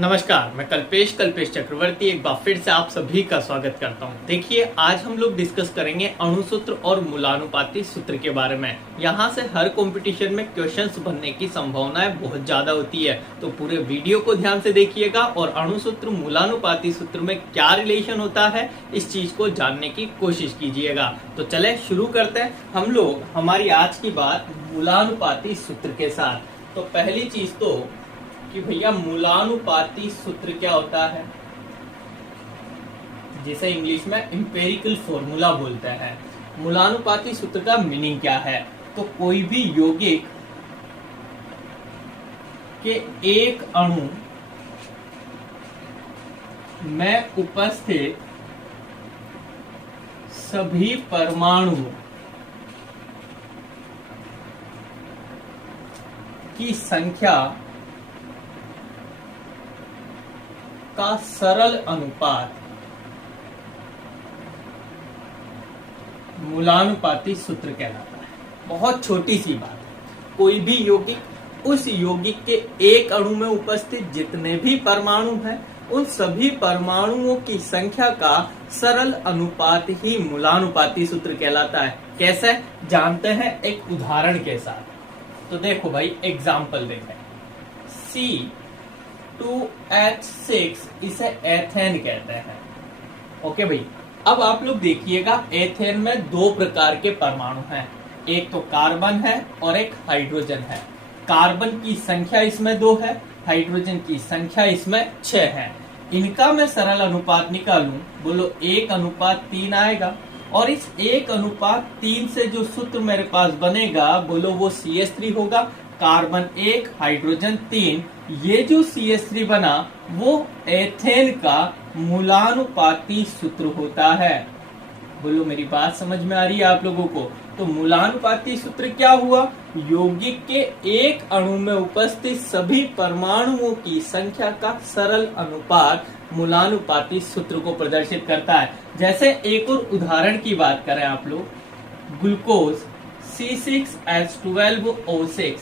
नमस्कार, मैं कल्पेश चक्रवर्ती एक बार फिर से आप सभी का स्वागत करता हूं। देखिए, आज हम लोग डिस्कस करेंगे अणु सूत्र और मूलानुपाती सूत्र के बारे में। यहां से हर कंपटीशन में क्वेश्चंस बनने की संभावनाएं बहुत ज्यादा होती है, तो पूरे वीडियो को ध्यान से देखिएगा और अणु सूत्र मूलानुपाती सूत्र में क्या रिलेशन होता है इस चीज को जानने की कोशिश कीजिएगा। तो चले शुरू करते हैं हम लोग हमारी आज की बात मूलानुपाती सूत्र के साथ। तो पहली चीज तो कि भैया मूलानुपाती सूत्र क्या होता है, जिसे इंग्लिश में एम्पिरिकल फॉर्मूला बोलते हैं। मूलानुपाती सूत्र का मीनिंग क्या है? तो कोई भी यौगिक के एक अणु में उपस्थित सभी परमाणु की संख्या का सरल अनुपात मूलानुपाती सूत्र कहलाता है। बहुत छोटी सी बात है, कोई भी यौगिक उस यौगिक के एक अणु में उपस्थित जितने भी परमाणु हैं उन सभी परमाणुओं की संख्या का सरल अनुपात ही मूलानुपाती सूत्र कहलाता है। कैसे जानते हैं? एक उदाहरण के साथ। तो देखो भाई, एग्जाम्पल देखें। C2H6 इसे एथेन कहते हैं। ओके भाई, अब आप लोग देखिएगा, एथेन में दो प्रकार के परमाणु हैं, एक तो कार्बन है और एक हाइड्रोजन है। कार्बन की संख्या इसमें 2 है, हाइड्रोजन की संख्या इसमें 6 है। इनका मैं सरल अनुपात निकालूं, बोलो 1:3 आएगा। और इस 1:3 से जो सूत्र मेरे पास बनेगा, बोलो वो CH3 होगा। Carbon 1, hydrogen 3। ये जो CH3 बना वो एथेन का मूलानुपाती सूत्र होता है। बोलो मेरी बात समझ में आ रही है आप लोगों को? तो मूलानुपाती सूत्र क्या हुआ? यौगिक के एक अणु में उपस्थित सभी परमाणुओं की संख्या का सरल अनुपात मूलानुपाती सूत्र को प्रदर्शित करता है। जैसे एक और उदाहरण की बात करें आप लोग, ग्लूकोज C6H12O6।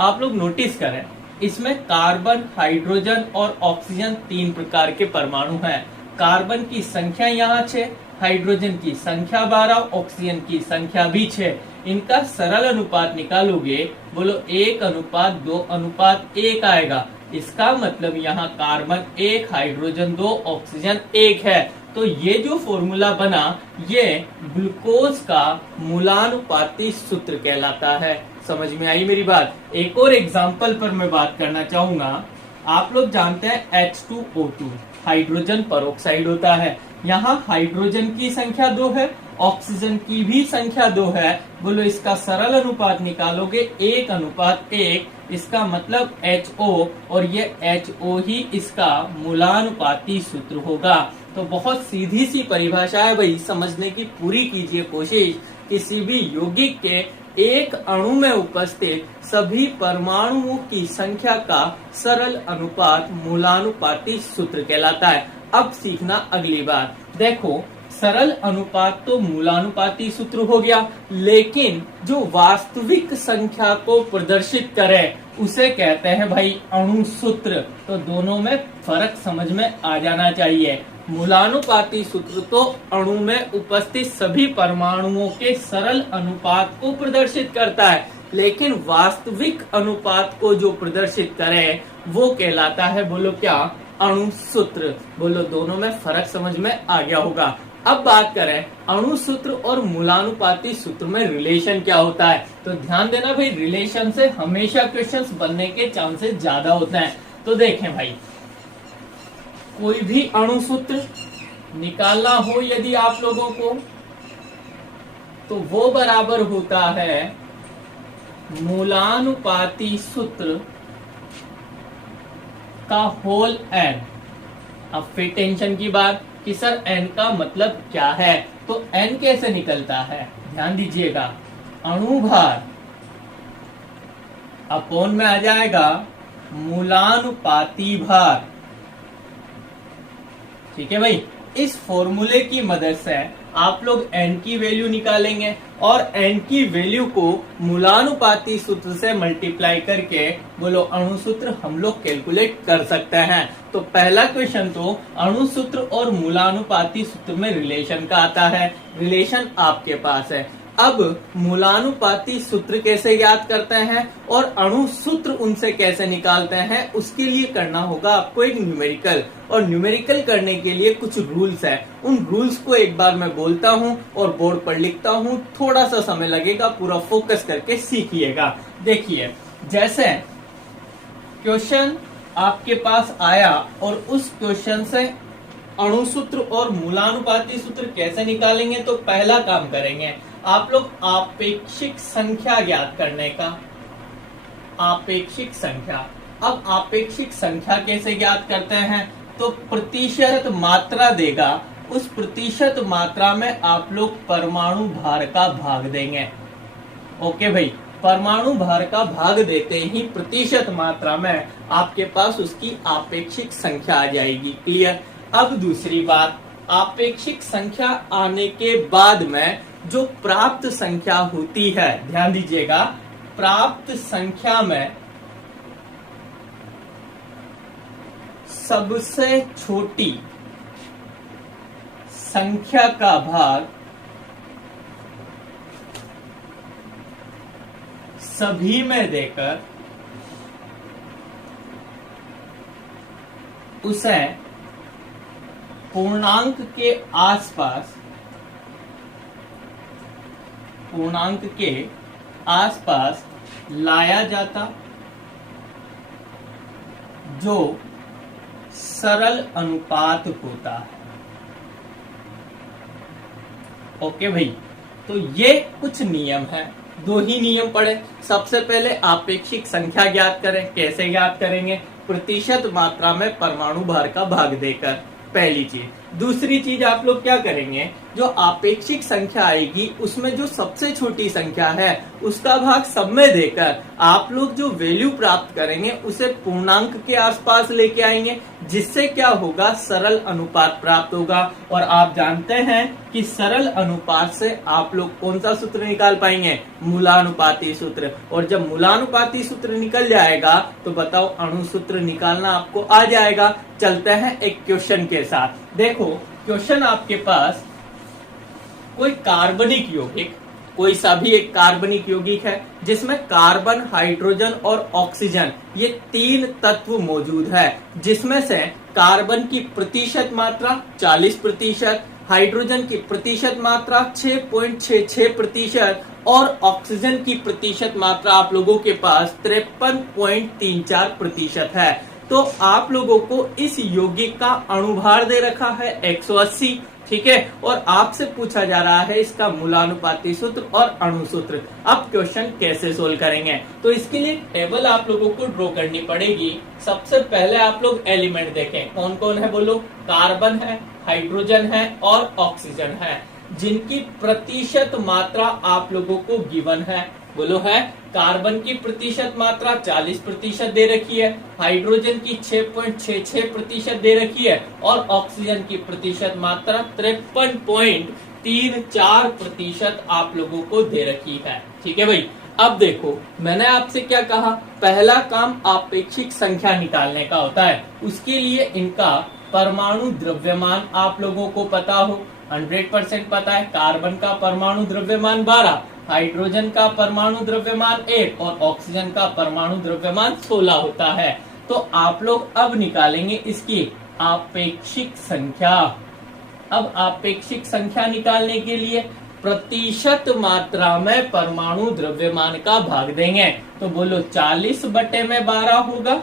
आप लोग नोटिस करें, इसमें कार्बन, हाइड्रोजन और ऑक्सीजन 3 प्रकार के परमाणु हैं। कार्बन की संख्या यहाँ 6, हाइड्रोजन की संख्या 12, ऑक्सीजन की संख्या भी 6। इनका सरल अनुपात निकालोगे, बोलो 1:2:1 आएगा। इसका मतलब यहाँ कार्बन 1, हाइड्रोजन 2, ऑक्सीजन 1 है। तो ये जो फॉर्मूला बना ये ग्लूकोज का मूलानुपाती सूत्र कहलाता है। समझ में आई मेरी बात? एक और एग्जांपल पर मैं बात करना चाहूंगा। आप लोग जानते हैं H2O2 हाइड्रोजन परऑक्साइड होता है। यहाँ हाइड्रोजन की संख्या 2 है, ऑक्सीजन की भी संख्या 2 है। बोलो इसका सरल अनुपात निकालोगे 1:1। इसका मतलब HO और ये HO ही इसका मूलानुपाती सूत्र होगा। तो बहुत सीधी सी परिभाषा है भाई, समझने की पूरी कीजिए कोशिश। किसी भी यौगिक के एक अणु में उपस्थित सभी परमाणुओं की संख्या का सरल अनुपात मूलानुपाती सूत्र कहलाता है। अब सीखना अगली बात। देखो, सरल अनुपात तो मूलानुपाती सूत्र हो गया, लेकिन जो वास्तविक संख्या को प्रदर्शित करे उसे कहते हैं भाई अणु सूत्र। तो दोनों में फर्क समझ में आ जाना चाहिए। मूलानुपाती सूत्र तो अणु में उपस्थित सभी परमाणुओं के सरल अनुपात को प्रदर्शित करता है, लेकिन वास्तविक अनुपात को जो प्रदर्शित करे वो कहलाता है, बोलो क्या? अणु सूत्र। बोलो दोनों में फर्क समझ में आ गया होगा। अब बात करें अणु सूत्र और मूलानुपाती सूत्र में रिलेशन क्या होता है। तो ध्यान देना भाई, रिलेशन से हमेशा क्वेश्चंस बनने के चांसेस ज्यादा होते हैं। तो देखें भाई, कोई भी अणु सूत्र निकालना हो यदि आप लोगों को, तो वो बराबर होता है मूलानुपाती सूत्र का होल n। अब फिर टेंशन की बात कि सर n का मतलब क्या है? तो n कैसे निकलता है? ध्यान दीजिएगा, अणुभार अपॉन में आ जाएगा मूलानुपाती भार। ठीक है भाई, इस फॉर्मूले की मदद से आप लोग n की वैल्यू निकालेंगे और n की वैल्यू को मूलानुपाती सूत्र से मल्टीप्लाई करके बोलो अणु सूत्र हम लोग कैलकुलेट कर सकते हैं। तो पहला क्वेश्चन तो अणु सूत्र और मूलानुपाती सूत्र में रिलेशन का आता है, रिलेशन आपके पास है। अब मूलानुपाती सूत्र कैसे याद करते हैं और अणु सूत्र उनसे कैसे निकालते हैं, उसके लिए करना होगा आपको एक न्यूमेरिकल, और न्यूमेरिकल करने के लिए कुछ रूल्स है। उन रूल्स को एक बार मैं बोलता हूं और बोर्ड पर लिखता हूं, थोड़ा सा समय लगेगा, पूरा फोकस करके सीखिएगा। देखिए, जैसे क्वेश्चन आपके पास आया और उस क्वेश्चन से अणु सूत्र और मूलानुपाती सूत्र कैसे निकालेंगे, तो पहला काम करेंगे आप लोग आपेक्षिक संख्या ज्ञात करने का। आपेक्षिक संख्या, अब आपेक्षिक संख्या कैसे ज्ञात करते हैं, तो प्रतिशत मात्रा देगा, उस प्रतिशत मात्रा में आप लोग परमाणु भार का भाग देंगे। ओके भाई, परमाणु भार का भाग देते ही प्रतिशत मात्रा में आपके पास उसकी आपेक्षिक संख्या आ जाएगी। क्लियर। अब दूसरी बात, आपेक्षिक संख्या आने के बाद में जो प्राप्त संख्या होती है, ध्यान दीजिएगा, प्राप्त संख्या में सबसे छोटी संख्या का भाग सभी में देकर उसे पूर्णांक के आसपास लाया जाता, जो सरल अनुपात होता है। ओके भाई, तो ये कुछ नियम है, दो ही नियम पढ़े। सबसे पहले आपेक्षिक संख्या ज्ञात करें, कैसे ज्ञात करेंगे, प्रतिशत मात्रा में परमाणु भार का भाग देकर, पहली चीज। दूसरी चीज आप लोग क्या करेंगे, जो आपेक्षिक संख्या आएगी उसमें जो सबसे छोटी संख्या है उसका भाग सब में देकर आप लोग जो वैल्यू प्राप्त करेंगे उसे पूर्णांक के आसपास लेके आएंगे, जिससे क्या होगा, सरल अनुपात प्राप्त होगा। और आप जानते हैं कि सरल अनुपात से आप लोग कौन सा सूत्र निकाल पाएंगे, मूलानुपाती सूत्र। और जब मूलानुपाती सूत्र निकल जाएगा तो बताओ अणु सूत्र निकालना आपको आ जाएगा। चलते हैं एक क्वेश्चन के साथ। देखो, क्वेश्चन आपके पास कोई कार्बनिक यौगिक, कोई सा भी एक कार्बनिक यौगिक है जिसमें कार्बन, हाइड्रोजन और ऑक्सीजन ये तीन तत्व मौजूद है, जिसमें से कार्बन की प्रतिशत मात्रा 40%, हाइड्रोजन की प्रतिशत मात्रा 6.66% और ऑक्सीजन की प्रतिशत मात्रा आप लोगों के पास 53.34% है। तो आप लोगों को इस यौगिक का अणुभार दे रखा है 180, ठीक है, और आपसे पूछा जा रहा है इसका मूलानुपाती सूत्र और अणु सूत्र। अब क्वेश्चन कैसे सोल्व करेंगे, तो इसके लिए टेबल आप लोगों को ड्रॉ करनी पड़ेगी। सबसे पहले आप लोग एलिमेंट देखें, कौन कौन है बोलो, कार्बन है, हाइड्रोजन है और ऑक्सीजन है, जिनकी प्रतिशत मात्रा आप लोगों को गिवन है। बोलो है, कार्बन की प्रतिशत मात्रा 40% दे रखी है, हाइड्रोजन की 6.66% दे रखी है और ऑक्सीजन की प्रतिशत मात्रा 53.34% आप लोगों को दे रखी है। ठीक है भाई। अब देखो, मैंने आपसे क्या कहा, पहला काम आपेक्षिक संख्या निकालने का होता है। उसके लिए इनका परमाणु द्रव्यमान आप लोगों को पता हो, 100% पता है। कार्बन का परमाणु द्रव्यमान 12, हाइड्रोजन का परमाणु द्रव्यमान 1 और ऑक्सीजन का परमाणु द्रव्यमान 16 होता है। तो आप लोग अब निकालेंगे इसकी आपेक्षिक संख्या। अब आपेक्षिक संख्या निकालने के लिए प्रतिशत मात्रा में परमाणु द्रव्यमान का भाग देंगे। तो बोलो 40/12 होगा,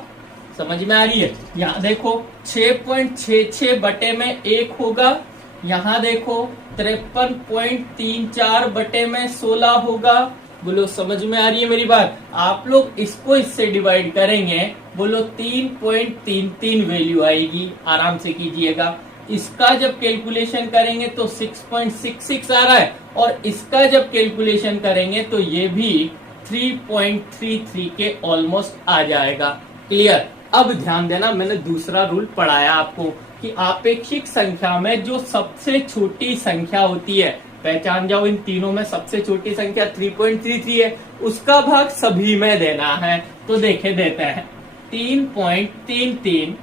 समझ में आ रही है। यहाँ देखो 6.66/1 होगा, यहाँ देखो 53.34/16 होगा। बोलो समझ में आ रही है मेरी बात। आप लोग इसको इससे डिवाइड करेंगे, बोलो 3.33 वैल्यू आएगी, आराम से कीजिएगा। इसका जब कैलकुलेशन करेंगे तो 6.66 आ रहा है और इसका जब कैलकुलेशन करेंगे तो ये भी 3.33 के ऑलमोस्ट आ जाएगा। क्लियर। अब ध्यान देना, मैंने दूसरा रूल पढ़ाया आपको, कि आपेक्षिक संख्या में जो सबसे छोटी संख्या होती है, पहचान जाओ इन तीनों में सबसे छोटी संख्या 3.33 है, उसका भाग सभी में देना है। तो देखे देते हैं 3.33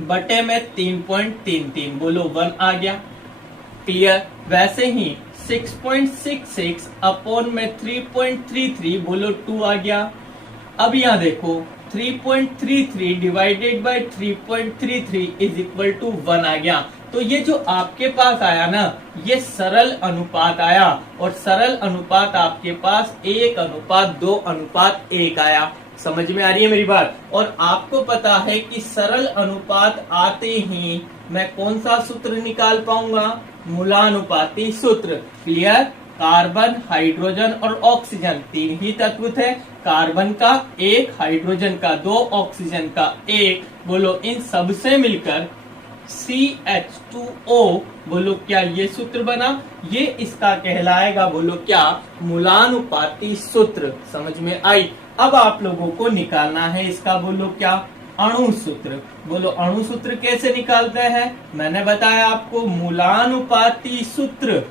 बटे में 3.33, बोलो 1 आ गया। क्लियर। वैसे ही 6.66 अपॉन में 3.33, बोलो 2 आ गया। अब यहां देखो 3.33 divided by 3.33 is equal to 1 आ गया। तो ये जो आपके पास आया ना, ये सरल अनुपात आया, और सरल अनुपात आपके पास 1:2:1 आया। समझ में आ रही है मेरी बात। और आपको पता है कि सरल अनुपात आते ही मैं कौन सा सूत्र निकाल पाऊंगा, मूलानुपाती सूत्र। क्लियर। कार्बन, हाइड्रोजन और ऑक्सीजन 3 ही तत्व थे, कार्बन का 1, हाइड्रोजन का 2, ऑक्सीजन का 1, बोलो इन सब से मिलकर CH2O, बोलो क्या ये सूत्र बना, ये इसका कहलाएगा, बोलो क्या, मूलानुपाती सूत्र। समझ में आई। अब आप लोगों को निकालना है इसका, बोलो क्या, अणु सूत्र। बोलो अणु सूत्र कैसे निकालते हैं, मैंने बताया आपको, मूलानुपाती सूत्र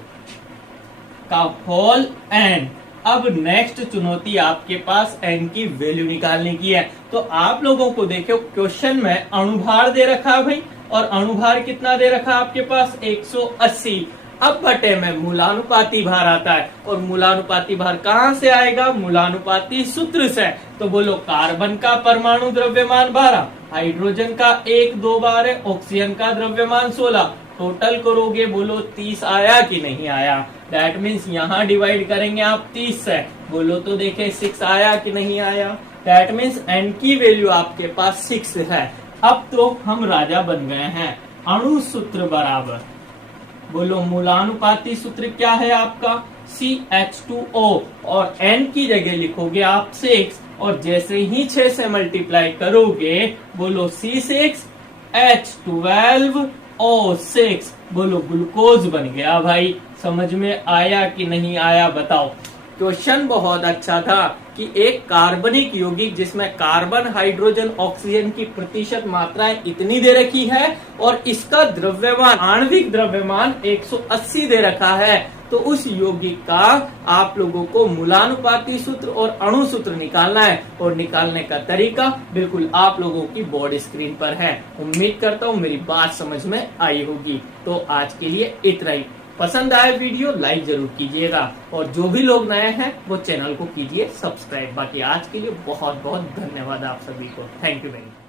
का होल एन। अब नेक्स्ट चुनौती आपके पास एन की वैल्यू निकालने की है। तो आप लोगों को देखो क्वेश्चन में अणुभार दे रखा है भाई, और अणुभार कितना दे रखा है आपके पास, 180। अब बटे में मूलानुपाती भार आता है, और मूलानुपाती भार कहां से आएगा, मूलानुपाती सूत्र से। तो बोलो कार्बन का परमाणु द्रव्यमान 12, हाइड्रोजन का 1 2 बार है, ऑक्सीजन का द्रव्यमान 16, टोटल करोगे बोलो 30 आया कि नहीं आया। दैट मीन्स यहाँ डिवाइड करेंगे आप 30 से, बोलो तो देखें 6 आया कि नहीं आया। दैट मीन्स एन की वैल्यू आपके पास 6 है। अब तो हम राजा बन गए हैं। अणु सूत्र बराबर, बोलो मूलानुपाती सूत्र क्या है आपका, CH2O, और n की जगह लिखोगे आप 6, और जैसे ही 6 से मल्टीप्लाई करोगे, बोलो C6H12O6, बोलो ग्लूकोज बन गया भाई। समझ में आया कि नहीं आया बताओ। क्वेश्चन बहुत अच्छा था कि एक कार्बनिक यौगिक जिसमें कार्बन, हाइड्रोजन, ऑक्सीजन की प्रतिशत मात्राएं इतनी दे रखी है, और इसका द्रव्यमान, आणविक द्रव्यमान 180 दे रखा है, तो उस यौगिक का आप लोगों को मूलानुपाती सूत्र और अणु सूत्र निकालना है। और निकालने का तरीका बिल्कुल आप लोगों की बोर्ड स्क्रीन पर है। उम्मीद करता हूँ मेरी बात समझ में आई होगी। तो आज के लिए इतना ही। पसंद आए वीडियो लाइक जरूर कीजिएगा, और जो भी लोग नए हैं वो चैनल को कीजिए सब्सक्राइब। बाकी आज के लिए बहुत बहुत धन्यवाद आप सभी को। Thank you very much.